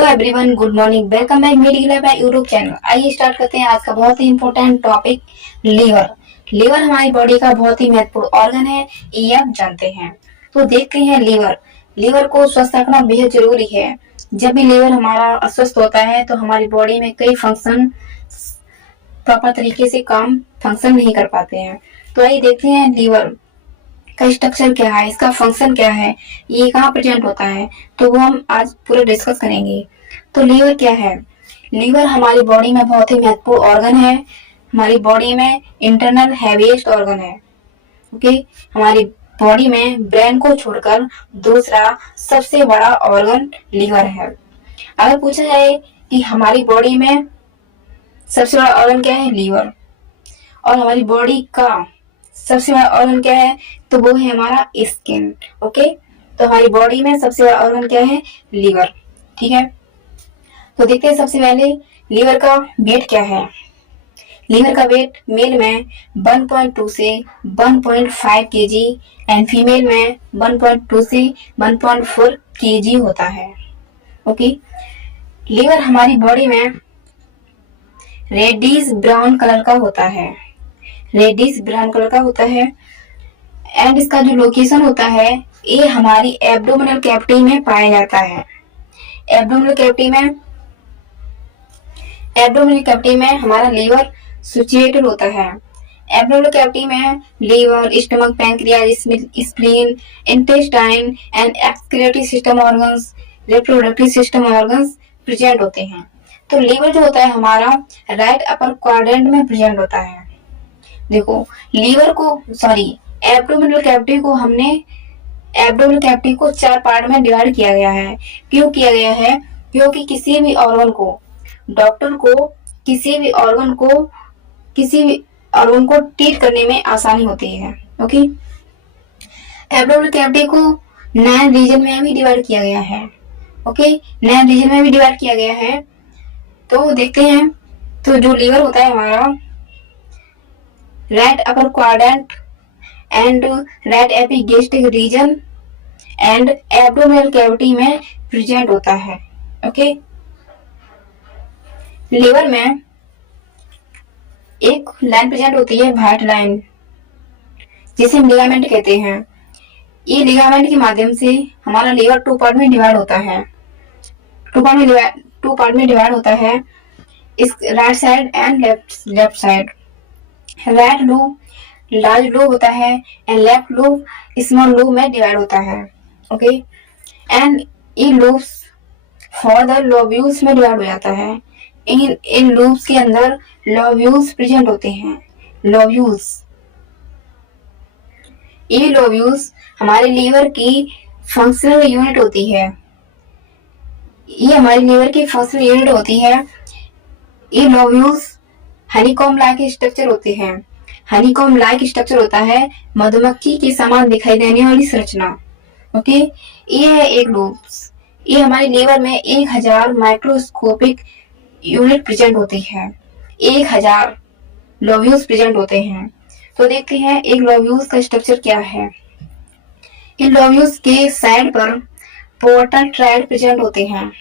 Hello everyone, good morning. Welcome back मेरी lab YouTube channel. आइए start करते हैं आज का बहुत ही इंपॉर्टेंट टॉपिक, लीवर। लीवर हमारी बॉडी का बहुत ही महत्वपूर्ण ऑर्गन है, ये आप जानते हैं। तो देखते हैं लीवर। लीवर को स्वस्थ रखना बेहद जरूरी है। जब भी लीवर हमारा अस्वस्थ होता है तो हमारी बॉडी में कई फंक्शन प्रॉपर तरीके से काम फंक्शन नहीं कर पाते हैं। तो आइए देखते हैं लीवर का स्ट्रक्चर क्या है, इसका फंक्शन क्या है, ये कहाँ प्रेजेंट होता है, तो वो हम आज पूरा डिस्कस करेंगे। तो लीवर क्या है? लीवर हमारी बॉडी में बहुत ही महत्वपूर्ण ऑर्गन है। हमारी बॉडी में इंटरनल हैवीएस्ट ऑर्गन है। ओके, हमारी बॉडी में ब्रेन को छोड़कर दूसरा सबसे बड़ा ऑर्गन लीवर है। अगर पूछा जाए कि हमारी बॉडी में सबसे बड़ा ऑर्गन क्या है, लीवर, और हमारी बॉडी का सबसे बड़ा ऑर्गन क्या है, तो वो है हमारा स्किन। ओके, तो हमारी बॉडी में सबसे बड़ा ऑर्गन क्या है, लीवर। ठीक है, तो देखते हैं सबसे पहले लीवर का वेट क्या है। लीवर का वेट मेल में 1.2 से 1.5 केजी एंड फीमेल में 1.2 से 1.4 केजी होता है। ओके, लीवर हमारी बॉडी में रेडिश ब्राउन कलर का होता है। रेडिश ब्राउन कलर का होता है एंड इसका जो लोकेशन होता है ये हमारी एब्डोमिनल कैविटी में पाया जाता है। एब्डोमिनल कैविटी में हमारा लीवर सिचुएटेड होता है। एब्डोमिनल कैविटी में liver, stomach, pancreas, spleen, intestine and excretory system organs, reproductive system organs present होते हैं। तो लीवर जो होता है हमारा राइट अपर क्वाड्रेंट में प्रेजेंट होता है। देखो, लीवर को एब्डोमिनल कैविटी को 4 पार्ट में डिवाइड किया गया है। क्यों किया गया है? क्योंकि किसी भी ऑर्गन को ट्रीट करने में आसानी होती है। ओके, एब्डोमिनल कैविटी को 9 रीजन में भी डिवाइड किया गया है। ओके, 9 रीजन में भी डिवाइड किया गया है। तो देखते हैं, तो जो लीवर होता है हमारा right upper quadrant and right epigastric region and abdominal cavity में प्रेजेंट होता है। ओके, लीवर में एक लाइन प्रेजेंट होती है, वाइट लाइन, जिसे हम लिगामेंट कहते हैं। ये लिगामेंट के माध्यम से हमारा लीवर 2 पार्ट में डिवाइड होता है। 2 पार्ट में डिवाइड होता है, इस right side and left side. Right lobe large lobe होता है and left lobe small lobe में डिवाइड होता है। ओके, एंड ये लोब्स फर्दर लोब्यूल्स में डिवाइड हो जाता है। इन लोब्स के अंदर लोब्यूल्स प्रेजेंट होते हैं। ये लोब्यूल्स हमारे लीवर की फंक्शनल यूनिट होती है। ये लोब्यूल्स हनीकॉम्ब लाइक स्ट्रक्चर होते हैं। हनीकॉम्ब लाइक स्ट्रक्चर होता है मधुमक्खी के समान दिखाई देने वाली संरचना। ओके, ये है एक लोब्स। ये हमारे लीवर में 1000 माइक्रोस्कोपिक यूनिट प्रेजेंट होती है। 1000 लोब्यूल्स प्रेजेंट होते हैं। तो देखते हैं एक लोब्यूल्स का स्ट्रक्चर क्या है। इन लोब्यूल्स के साइड पर पोर्टल ट्रायड प्रेजेंट होते हैं।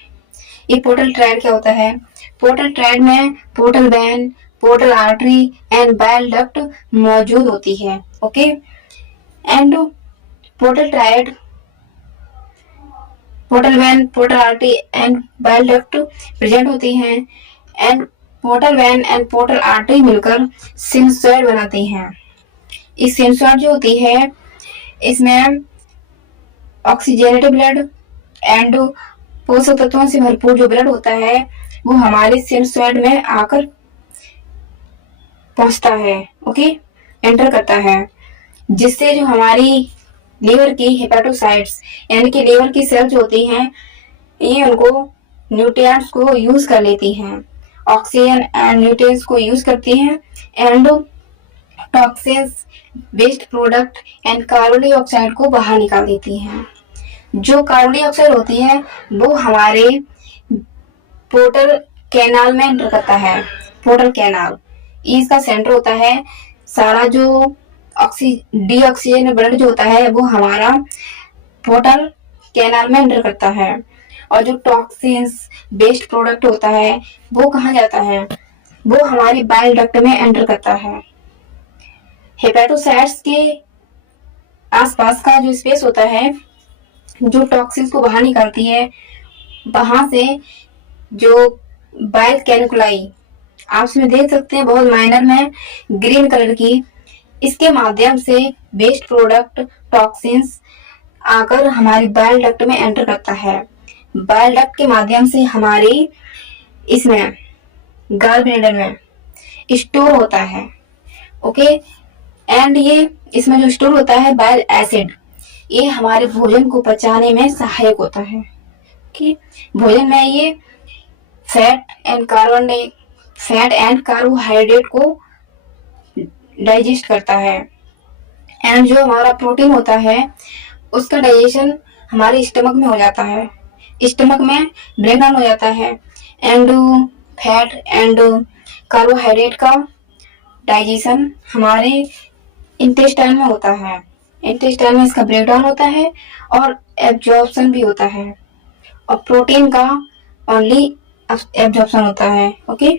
ये पोर्टल ट्रायड क्या होता है? पोर्टल ट्रायड में portal vein, portal artery and bile duct मौजूद होती है। Okay, and portal vein, portal artery and bile duct present होती हैं and portal vein and portal artery मिलकर सिनुसॉइड बनाती हैं। इस सिनुसॉइड जो होती है इसमें ऑक्सीजनेटेड ब्लड एंड पोषक तत्वों से भरपूर जो ब्लड होता है वो हमारे सिनुसॉइड में आकर पहुंचता है। ओके, एंटर करता है, जिससे जो हमारी लीवर की हेपेटोसाइट्स यानी कि लीवर की सेल्स होती हैं ये उनको न्यूट्रिएंट्स को यूज कर लेती हैं। ऑक्सीजन एंड न्यूट्रिएंट्स को यूज करती हैं and toxins, waste product and carbon dioxide को बाहर निकाल देती हैं। जो कार्बन डाइऑक्साइड होती है वो हमारे पोर्टल कैनाल में एंटर करता है। पोर्टल कैनाल इसका सेंटर होता है। सारा जो डीऑक्सीजन ब्लड जो होता है वो हमारा पोर्टल कैनाल में एंटर करता है और जो टॉक्सिन्स वेस्ट प्रोडक्ट होता है वो कहाँ जाता है, वो हमारे बाइल डक्ट में एंटर करता है। हेपेटोसाइट्स के आसपास का जो स्पेस होता है जो टॉक्सिन्स को बाहर निकालती है, वहां से जो बाइल कैनिकुलाई आप इसमें देख सकते हैं बहुत माइनर में ग्रीन कलर की, इसके माध्यम से वेस्ट प्रोडक्ट टॉक्सिन्स आकर हमारी बाइल डक्ट में एंटर करता है। बाइल डक्ट के माध्यम से हमारी इसमें गॉल ब्लैडर में स्टोर होता है। ओके, एंड ये इसमें जो स्टोर होता है बाइल एसिड, ये हमारे भोजन को पचाने में सहायक होता है। कि भोजन में ये फैट एंड कार्बोहाइड्रेट को डाइजेस्ट करता है, एंड जो हमारा प्रोटीन होता है उसका डाइजेशन हमारे स्टमक में हो जाता है, स्टमक में ब्रेक डाउन हो जाता है, एंड फैट एंड कार्बोहाइड्रेट का डाइजेशन हमारे इंटेस्टाइन में होता है, इंटेस्टाइन में इसका ब्रेक डाउन होता है और एब्जॉर्प्शन भी होता है, और प्रोटीन का ओनली एब्जॉर्प्शन होता है। ओके,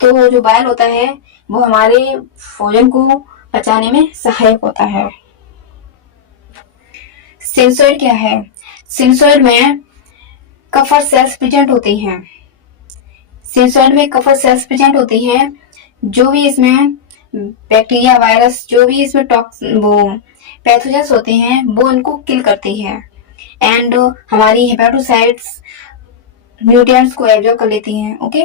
तो जो बाइल होता है वो हमारे भोजन को पचाने में सहायक होता है। सिनुसॉइड क्या है? सिनुसॉइड में कफर सेल्स प्रेजेंट होती हैं। सिनुसॉइड में कफर सेल्स प्रेजेंट होती हैं, जो भी इसमें बैक्टीरिया वायरस जो भी इसमें वो पैथोजेंस होते हैं वो उनको किल करती है, एंड हमारी हेपेटोसाइट्स न्यूट्रिएंट्स को एब्जॉर्ब कर लेती हैं। ओके,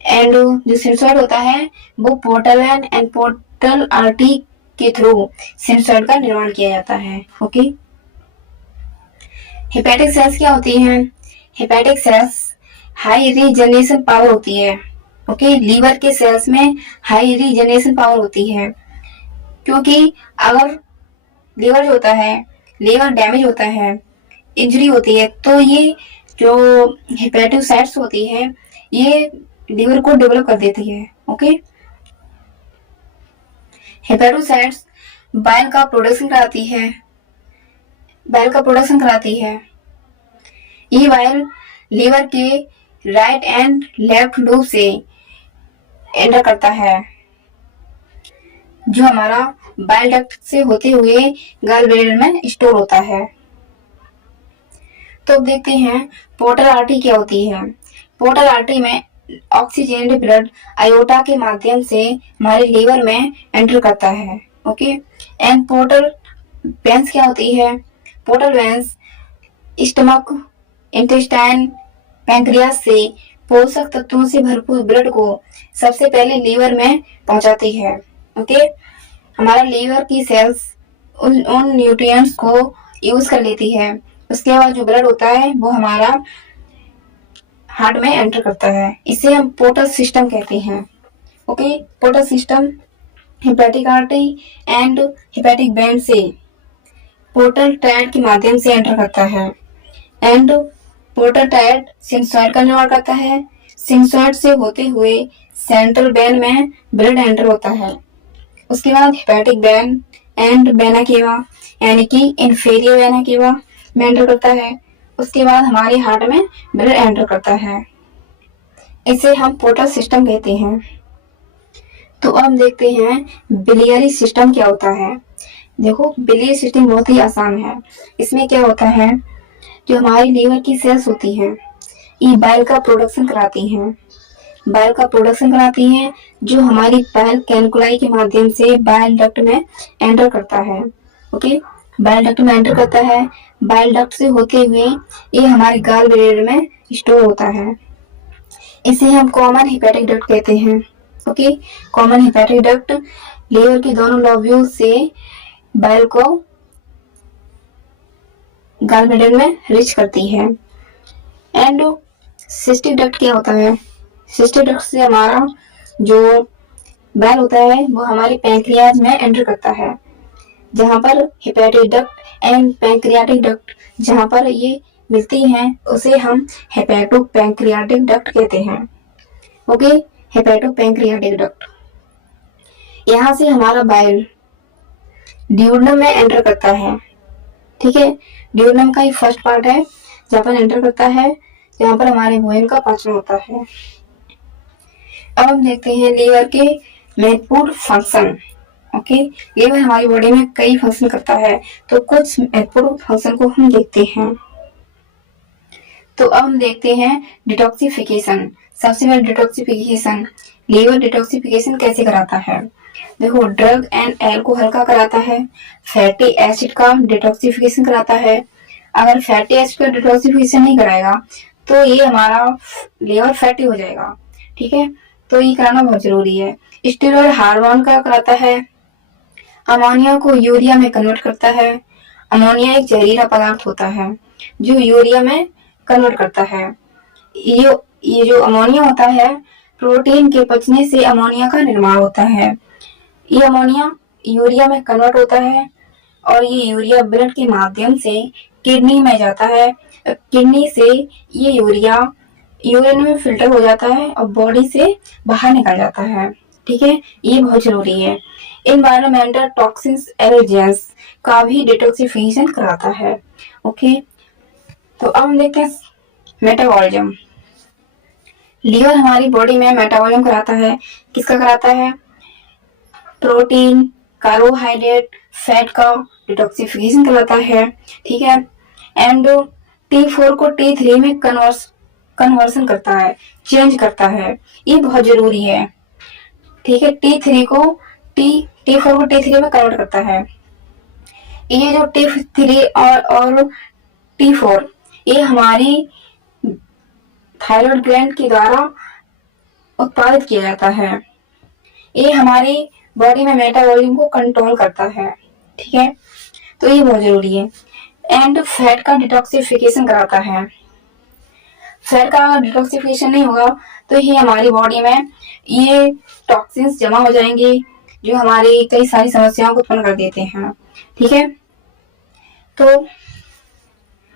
एंड जो सिनुसॉइड होता है वो portal vein and portal artery के थ्रू सिनुसॉइड का निर्माण किया जाता है। ओके, हेपेटिक सेल्स क्या होती हैं? Hepatic sales high regeneration power होती है। ओके, लीवर के सेल्स में हाई रीजनरेशन पावर होती है, क्योंकि अगर लीवर जो होता है, लीवर डैमेज होता है, इंजरी होती है, तो ये जो हेपेटोसाइट्स होती है ये लीवर को डेवलप कर देती है। ओके, हेपेटोसाइट्स बाइल का प्रोडक्शन कराती है, बाइल का प्रोडक्शन कराती है। ये बाइल लीवर के राइट एंड लेफ्ट लूप से एंटर करता है, जो हमारा बाइल डक्ट से होते हुए गॉल ब्लैडर में स्टोर होता है। तो अब देखते हैं पोर्टल आर्टरी क्या होती है। पोर्टल आर्टरी में ऑक्सीजनेटेड ब्लड आयोटा के माध्यम से हमारे लीवर में एंटर करता है। ओके, एंड पोर्टल वेन्स क्या होती है? Portal veins stomach, intestine, pancreas से पोषक तत्वों से भरपूर ब्लड को सबसे पहले लीवर में पहुंचाती है। ओके, हमारा लीवर की सेल्स उन न्यूट्रिएंट्स को यूज कर लेती है, उसके बाद जो ब्लड होता है वो हमारा हार्ट में एंटर करता है, इसे हम पोर्टल सिस्टम कहते हैं। Okay, portal system hepatic artery and hepatic when से पोर्टल ट्रैक्ट के माध्यम से एंटर करता है, एंड पोर्टल ट्रैक्ट सिनुसॉइड का निर्माण करता है। सिनुसॉइड से होते हुए सेंट्रल वेन में ब्लड एंटर होता है, उसके बाद hepatic when and vena cava यानी कि इंफीरियर वेना केवा में एंटर करता है, उसके बाद हमारे हार्ट में ब्लड एंटर करता है, इसे हम पोर्टल सिस्टम कहते हैं। तो अब देखते हैं बिलियरी सिस्टम क्या होता है। देखो, बिलियरी सिस्टम बहुत ही आसान है। इसमें क्या होता है, जो हमारी लीवर की सेल्स होती हैं ये बाइल का प्रोडक्शन कराती हैं, बाइल का प्रोडक्शन कराती हैं, जो हमारी बाइल कैनिकुलाई के माध्यम से बाइल डक्ट में एंटर करता है। ओके, बाइल डक्ट में एंटर करता है, बाइल डक्ट से होते हुए ये हमारे गॉल ब्लैडर में स्टोर होता है, इसे हम कॉमन हेपेटिक डक्ट कहते हैं। Okay, common hepatic duct liver के दोनों लोब्यूल से बाइल को गॉल ब्लैडर में रीच करती है। एंड सिस्टिक डक्ट क्या होता है? सिस्टिक डक्ट से हमारा जो बाइल होता है वो हमारे पैंक्रियाज में एंटर करता है, जहां पर hepatic duct and pancreatic duct जहां पर ये मिलती हैं उसे हम हेपेटो पैंक्रियाटिक डक्ट कहते हैं। ओके, हेपेटो पैंक्रियाटिक डक्ट, यहाँ से हमारा बाइल ड्यूोडेनम में एंटर करता है। ठीक है, ड्यूोडेनम का ही फर्स्ट पार्ट है जहाँ पर एंटर करता है, जहाँ पर हमारे भोजन का पाचन होता है। अब हम देखते हैं लीवर के महत्वपूर्ण फंक्शन। ओके, लीवर हमारी बॉडी में कई फंक्शन करता है, तो कुछ महत्वपूर्ण फंक्शन को हम देखते हैं। तो अब हम देखते हैं डिटॉक्सिफिकेशन। सबसे पहले डिटॉक्सिफिकेशन, लीवर डिटॉक्सिफिकेशन कैसे कराता है। देखो, ड्रग एंड एल्कोहल का कराता है, फैटी एसिड का डिटॉक्सिफिकेशन कराता है। अगर फैटी एसिड का डिटॉक्सिफिकेशन नहीं कराएगा तो ये हमारा लीवर फैटी हो जाएगा। ठीक है, तो ये कराना बहुत जरूरी है। स्टेरॉयड हार्मोन का कराता है, अमोनिया को यूरिया में कन्वर्ट करता है। अमोनिया एक जहरीला पदार्थ होता है जो यूरिया में कन्वर्ट करता है। ये जो अमोनिया होता है, प्रोटीन के पचने से अमोनिया का निर्माण होता है। ये अमोनिया यूरिया में कन्वर्ट होता है और ये यूरिया ब्लड के माध्यम से किडनी में जाता है। किडनी से ये यूरिया यूरिन में फिल्टर हो जाता है और बॉडी से बाहर निकल जाता है। ठीक है, ये बहुत जरूरी है। एनवायरमेंटल टॉक्सिन्स एलर्जेंस का भी डिटॉक्सिफिकेशन कराता है। ओके, तो अब हम देखते हैं मेटाबॉलिज्म। लीवर हमारी बॉडी में मेटाबॉलिज्म कराता है। किसका कराता है? प्रोटीन, कार्बोहाइड्रेट, फैट का डिटॉक्सिफिकेशन कराता है। ठीक है, एंड T4 को T3 में कन्वर्सन करता है, चेंज करता है। ये बहुत जरूरी है। ठीक है, T4 को T3 में कन्वर्ट करता है। ये जो T3 और T4 ये हमारी थायराइड ग्लैंड के द्वारा उत्पादित किया जाता है। ये हमारी बॉडी में मेटाबॉलिज्म को कंट्रोल करता है। ठीक है, तो ये बहुत जरूरी है। एंड फैट का डिटॉक्सिफिकेशन कराता है। फैट का डिटॉक्सिफिकेशन नहीं होगा तो ये हमारी बॉडी में ये टॉक्सिन्स जमा हो जाएंगे जो हमारी कई सारी समस्याओं को उत्पन्न कर देते हैं। ठीक है, तो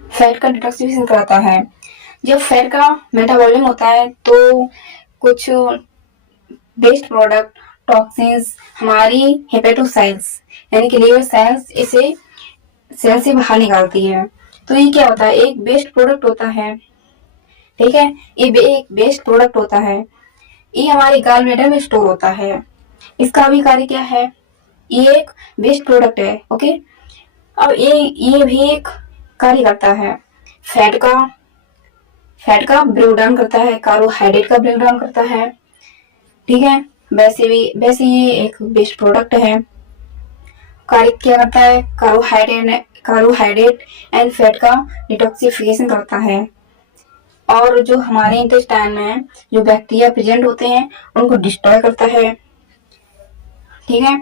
फैट का डिटॉक्सिफिकेशन कराता है। जब फैट का मेटाबॉलिज्म होता है तो कुछ वेस्ट प्रोडक्ट टॉक्सिन्स हमारी हेपेटोसाइल्स यानी कि लीवर सेल्स इसे सेल से बाहर निकालती है। तो ये क्या होता है? एक वेस्ट प्रोडक्ट होता है। ठीक है, ये एक वेस्ट प्रोडक्ट होता है। ये हमारे गॉल ब्लैडर में स्टोर होता है। इसका भी कार्य क्या है? ये एक वेस्ट प्रोडक्ट है। ओके, अब ये भी एक कार्य करता है। फैट का ब्रेकडाउन करता है, कार्बोहाइड्रेट का ब्रेकडाउन करता है। ठीक है, वैसे ये एक वेस्ट प्रोडक्ट है। कार्य क्या करता है? कार्बोहाइड्रेट एंड फैट का डिटॉक्सिफिकेशन करता है और जो हमारे इंटेस्टाइन में जो बैक्टीरिया प्रेजेंट होते हैं उनको डिस्ट्रॉय करता है। ठीक है,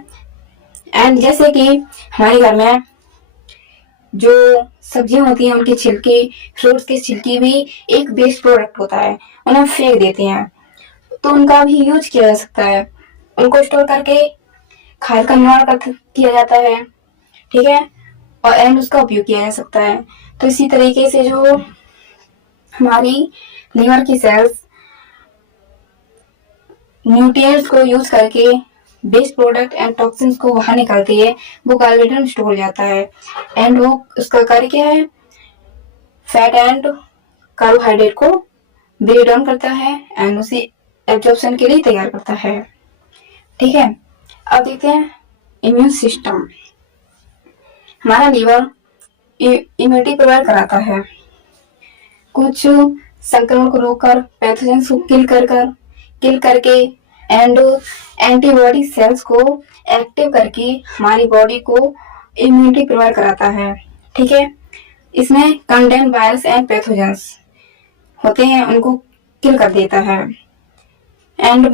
एंड जैसे कि हमारे घर में जो सब्जियां होती हैं उनके छिलके, फ्रूट्स के छिलके भी एक वेस्ट प्रोडक्ट होता है, उन्हें फेंक देते हैं तो उनका भी यूज किया जा सकता है। उनको स्टोर करके खाद का निर्माण किया जाता है। ठीक है, और एंड उसका उपयोग किया जा सकता है। तो इसी तरीके से जो हमारी लीवर की सेल्स न्यूट्रिएंट्स को यूज करके वेस्ट प्रोडक्ट एंड टॉक्सिन्स को बाहर निकालती है, वो गॉल ब्लैडर में स्टोर हो जाता है। एंड वो उसका कार्य क्या है? फैट एंड कार्बोहाइड्रेट को ब्रेक डाउन करता है एंड उसे एब्जॉर्प्शन के लिए तैयार करता है। ठीक है, अब देखते हैं इम्यून सिस्टम। हमारा लीवर इम्यूनिटी प्रोवाइड कराता है। कुछ संक्रमण को रोककर, पैथोजेंस को किल करके एंड एंटीबॉडी सेल्स को एक्टिव करके हमारी बॉडी को इम्यूनिटी प्रोवाइड कराता है। ठीक है, इसमें कंटेन वायरस एंड पैथोजेंस होते हैं, उनको किल कर देता है। एंड